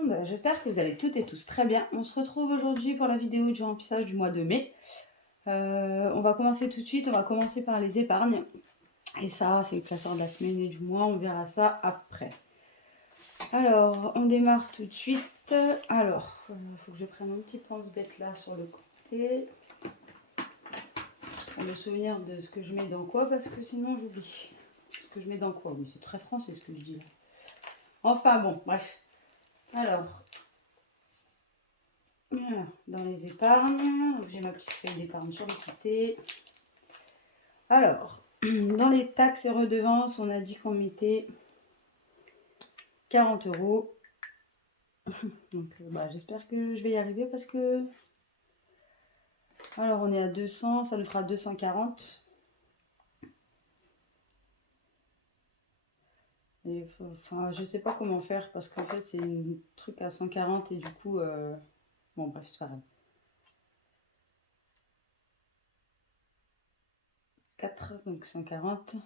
monde, j'espère que vous allez toutes et tous très bien. On se retrouve aujourd'hui pour la vidéo du remplissage du mois de mai. On va commencer tout de suite, on va commencer par les épargnes. Et ça, c'est le classeur de la semaine et du mois, on verra ça après. Alors, on démarre tout de suite. Alors, il faut que je prenne un petit pense-bête là sur le côté. Pour me souvenir de ce que je mets dans quoi, parce que sinon j'oublie. Ce que je mets dans quoi, oui, c'est très français ce que je dis là. Enfin bon, bref. Alors, voilà, dans les épargnes, j'ai ma petite feuille d'épargne sur le côté. Alors, dans les taxes et redevances, on a dit qu'on mettait 40 €. Donc, j'espère que je vais y arriver parce que... Alors, on est à 200, ça nous fera 240. Et, enfin, je sais pas comment faire parce qu'en fait, c'est un truc à 140 et du coup... Bon, bref, c'est pas grave. 4, donc 140.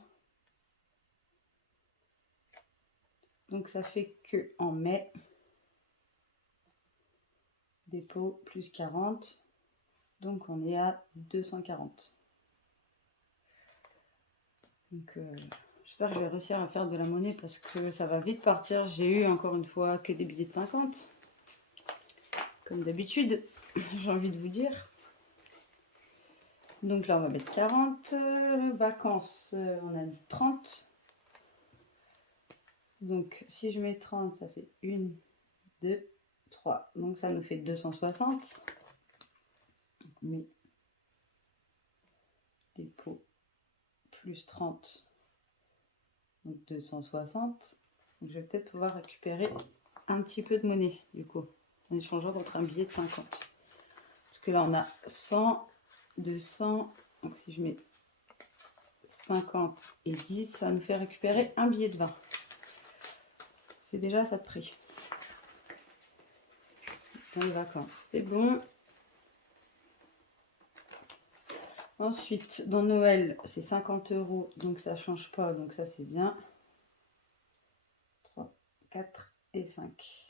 Donc, ça fait que en mai, dépôt plus 40. Donc, on est à 240. Donc, j'espère que je vais réussir à faire de la monnaie parce que ça va vite partir. J'ai eu encore une fois que des billets de 50. Comme d'habitude, j'ai envie de vous dire. Donc là, on va mettre 40. Vacances, on a dit 30. Donc, si je mets 30, ça fait 1, 2, 3. Donc, ça nous fait 260. Mais dépôt plus 30. Donc, 260. Donc, je vais peut-être pouvoir récupérer un petit peu de monnaie, du coup. En échangeant contre un billet de 50. Parce que là, on a 100, 200. Donc, si je mets 50 et 10, ça nous fait récupérer un billet de 20. C'est déjà ça de prix. Dans les vacances, c'est bon. Ensuite, dans Noël, c'est 50 €, donc ça ne change pas, donc ça c'est bien. 3, 4 et 5.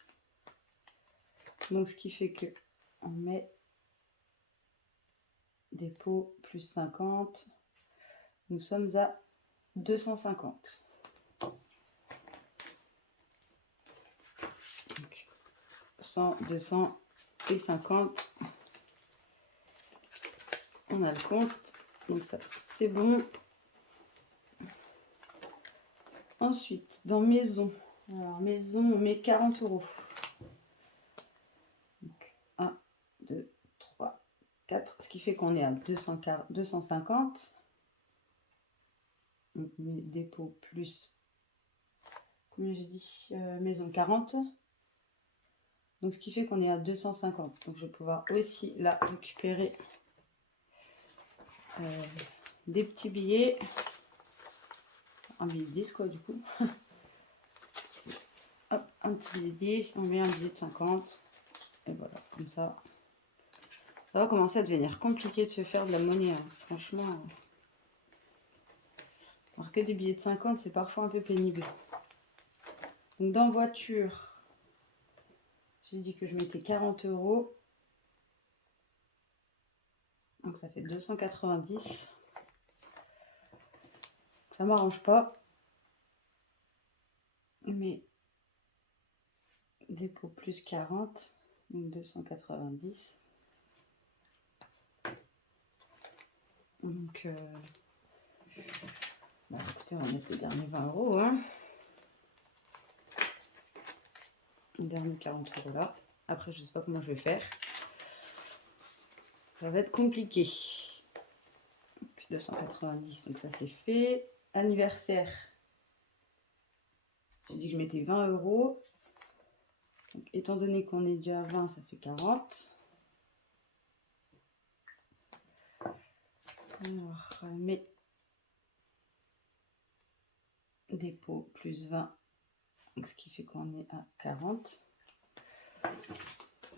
Donc ce qui fait que on met dépôt plus 50. Nous sommes à 250. Donc 100, 200 et 50. On a le compte, donc ça c'est bon. Ensuite, dans maison, alors maison, on met 40 €. Donc 1, 2, 3, 4, ce qui fait qu'on est à 250. Donc mes dépôts plus, combien j'ai dit, maison 40. Donc ce qui fait qu'on est à 250. Donc je vais pouvoir aussi là récupérer des petits billets. Un billet de 10 quoi du coup. Hop, un petit billet de 10, on met un billet de 50. Et voilà, comme ça. Ça va commencer à devenir compliqué de se faire de la monnaie. Hein. Franchement. Alors que des billets de 50, c'est parfois un peu pénible. Donc dans voiture, j'ai dit que je mettais 40 €. Donc ça fait 290. Ça m'arrange pas. Mais dépôt plus 40. Donc 290. Donc écoutez, on va mettre les derniers 20 €. Hein. Les derniers 40 € là. Après, je sais pas comment je vais faire. Ça va être compliqué. Plus 290, donc ça c'est fait. Anniversaire. J'ai dit que je mettais 20 €. Donc, étant donné qu'on est déjà à 20, ça fait 40. Alors, mais dépôt plus 20, donc ce qui fait qu'on est à 40.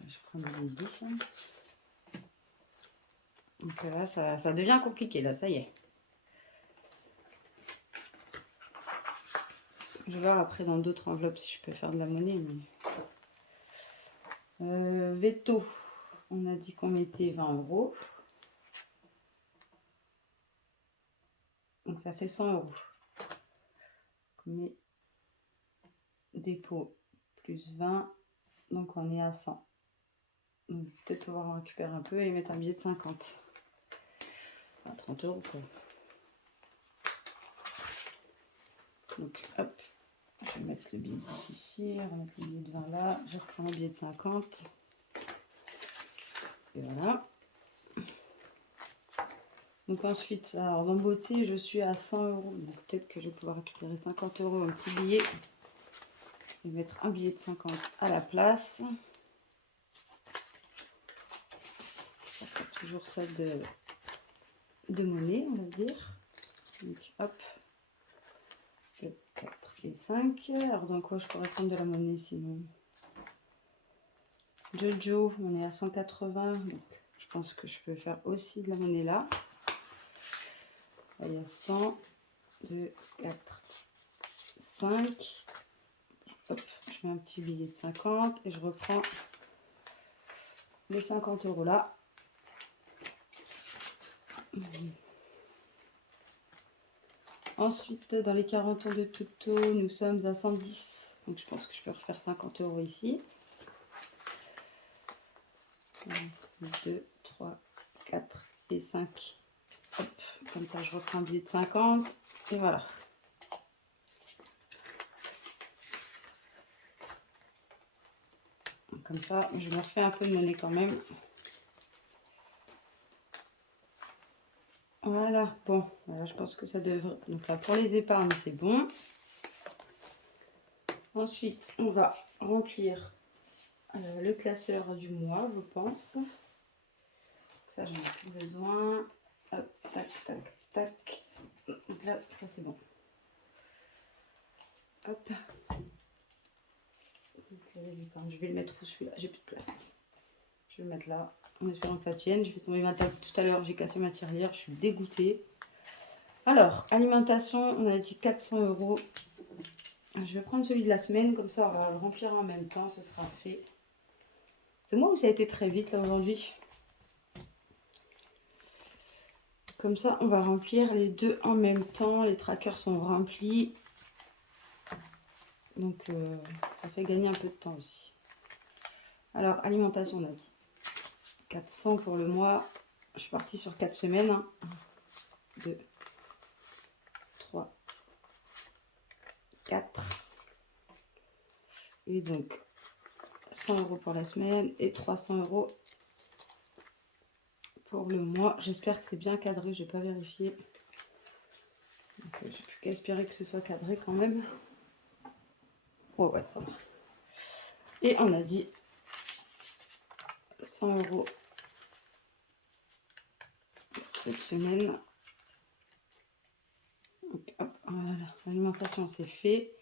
Je prends les 10. Hein. Donc là, ça devient compliqué, là, ça y est. Je vais voir après dans d'autres enveloppes si je peux faire de la monnaie. Mais... Veto, on a dit qu'on mettait 20 €. Donc ça fait 100 €. Mais dépôt plus 20, donc on est à 100. Donc peut-être pouvoir en récupérer un peu et mettre un billet de 50. À 30 € quoi. Donc hop, je vais mettre le billet ici, on va mettre le billet de 20 là, je reprends le billet de 50. Et voilà. Donc ensuite, alors dans beauté, je suis à 100 €. Donc peut-être que je vais pouvoir récupérer 50 € un petit billet. Et mettre un billet de 50 à la place. Ça fait toujours ça de monnaie, on va dire. Donc hop. 4 et 5. Alors dans quoi je pourrais prendre de la monnaie sinon? Jojo, on est à 180. Donc je pense que je peux faire aussi de la monnaie là. Il y a 100, 2, 4, 5. Hop, je mets un petit billet de 50 et je reprends les 50 € là. Ensuite, dans les 40 ans de Toto, nous sommes à 110. Donc je pense que je peux refaire 50 € ici. 1, 2, 3, 4 et 5. Hop, comme ça je reprends un billet de 50. Et voilà. Comme ça, je me refais un peu de monnaie quand même. Voilà, bon, voilà, je pense que ça devrait... Donc là, pour les épargnes, c'est bon. Ensuite, on va remplir le classeur du mois, je pense. Ça, j'en ai plus besoin. Hop, tac, tac, tac. Donc là, ça c'est bon. Hop. Donc, je vais le mettre où celui-là? J'ai plus de place. Je vais le mettre là, en espérant que ça tienne. Je vais tomber ma table tout à l'heure, j'ai cassé ma tirelire, je suis dégoûtée. Alors, alimentation, on a dit 400 €. Je vais prendre celui de la semaine, comme ça on va le remplir en même temps, ce sera fait. C'est moi ou ça a été très vite là aujourd'hui? Comme ça, on va remplir les deux en même temps. Les trackers sont remplis. Donc, ça fait gagner un peu de temps aussi. Alors, alimentation, on a dit 400 pour le mois. Je suis partie sur 4 semaines. 1, 2, 3, 4. Et donc, 100 € pour la semaine et 300 € pour le mois. J'espère que c'est bien cadré. Je n'ai pas vérifié. J'ai plus qu'à espérer que ce soit cadré quand même. Oh ouais, ça va. Et on a dit 100 € cette semaine. Donc, hop, voilà, l'alimentation c'est fait.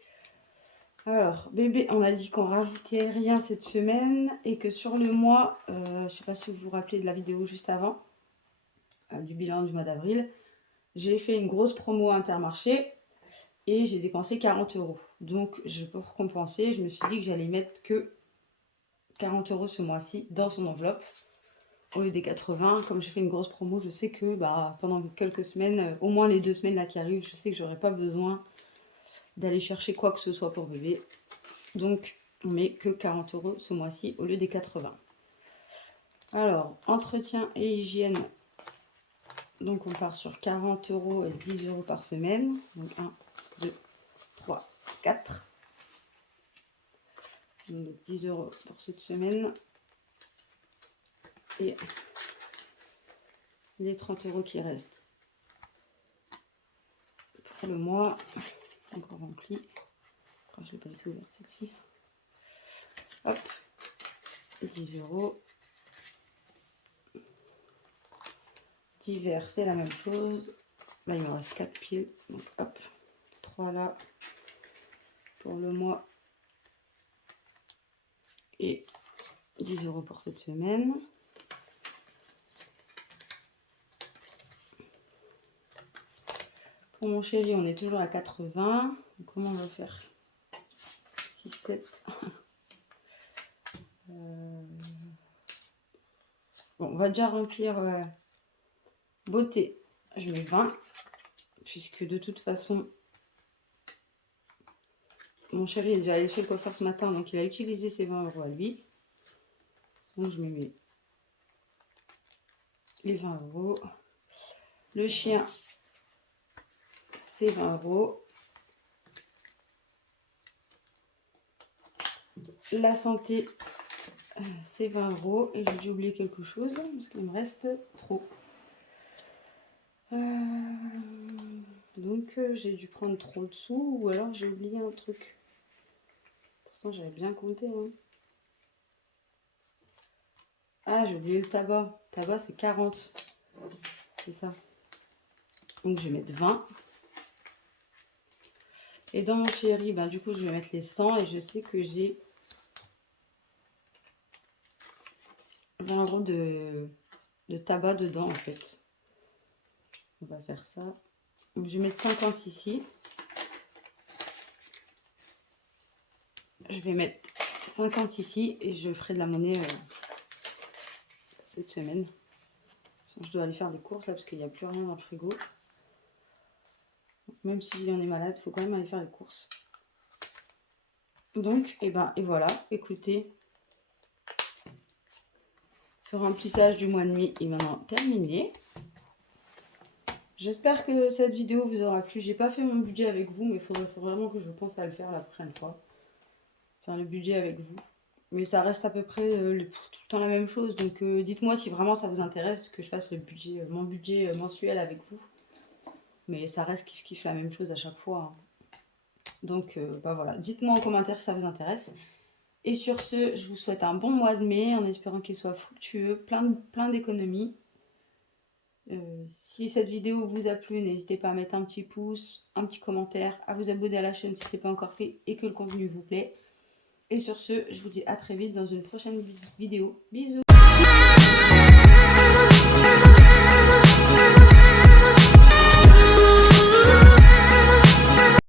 Alors, bébé, on a dit qu'on rajoutait rien cette semaine et que sur le mois, je ne sais pas si vous vous rappelez de la vidéo juste avant, du bilan du mois d'avril, j'ai fait une grosse promo Intermarché et j'ai dépensé 40 €. Donc, pour compenser, je me suis dit que j'allais mettre que 40 € ce mois-ci dans son enveloppe au lieu des 80. Comme j'ai fait une grosse promo, je sais que pendant quelques semaines, au moins les 2 semaines là qui arrivent, je sais que j'aurai pas besoin d'aller chercher quoi que ce soit pour bébé. Donc, on met que 40 € ce mois-ci au lieu des 80. Alors, entretien et hygiène. Donc, on part sur 40 € et 10 € par semaine. Donc, 1, 2, 3, 4. Donc, 10 € pour cette semaine. Et les 30 € qui restent pour le mois. Encore rempli. Je ne vais pas laisser ouverte celle-ci. Hop. 10 €. Divers, c'est la même chose. Là, il me reste 4 piles. Donc, hop. 3 là pour le mois. Et 10 € pour cette semaine. Pour mon chéri, on est toujours à 80. Donc, comment on va faire? 6, 7. va déjà remplir beauté. Je mets 20, puisque de toute façon, mon chéri est déjà allé chez le coiffeur ce matin, donc il a utilisé ses 20 € à lui. Donc je mets les 20 €. Le chien, c'est 20 €. La santé, c'est 20 €. Et j'ai dû oublier quelque chose, parce qu'il me reste trop. Donc j'ai dû prendre trop de sous, ou alors j'ai oublié un truc. Pourtant j'avais bien compté. Hein. Ah, j'ai oublié le tabac. Le tabac c'est 40. C'est ça. Donc je vais mettre 20. Et dans mon chéri, ben, du coup je vais mettre les 100. Et je sais que j'ai 20 € de tabac dedans en fait. On va faire ça. Donc, je vais mettre 50 ici. Je vais mettre 50 ici et je ferai de la monnaie cette semaine. Je dois aller faire des courses là parce qu'il n'y a plus rien dans le frigo. Donc, même si on est malade, il faut quand même aller faire les courses. Donc, et voilà, écoutez, ce remplissage du mois de mai est maintenant terminé. J'espère que cette vidéo vous aura plu. J'ai pas fait mon budget avec vous, mais il faudrait vraiment que je pense à le faire la prochaine fois. Faire le budget avec vous. Mais ça reste à peu près tout le temps la même chose. Donc dites-moi si vraiment ça vous intéresse que je fasse le budget, mon budget mensuel avec vous. Mais ça reste kiff la même chose à chaque fois. Hein. Donc voilà, dites-moi en commentaire si ça vous intéresse. Et sur ce, je vous souhaite un bon mois de mai en espérant qu'il soit fructueux, plein d'économies. Si cette vidéo vous a plu, n'hésitez pas à mettre un petit pouce, un petit commentaire, à vous abonner à la chaîne si ce n'est pas encore fait et que le contenu vous plaît. Et sur ce, je vous dis à très vite dans une prochaine vidéo. Bisous!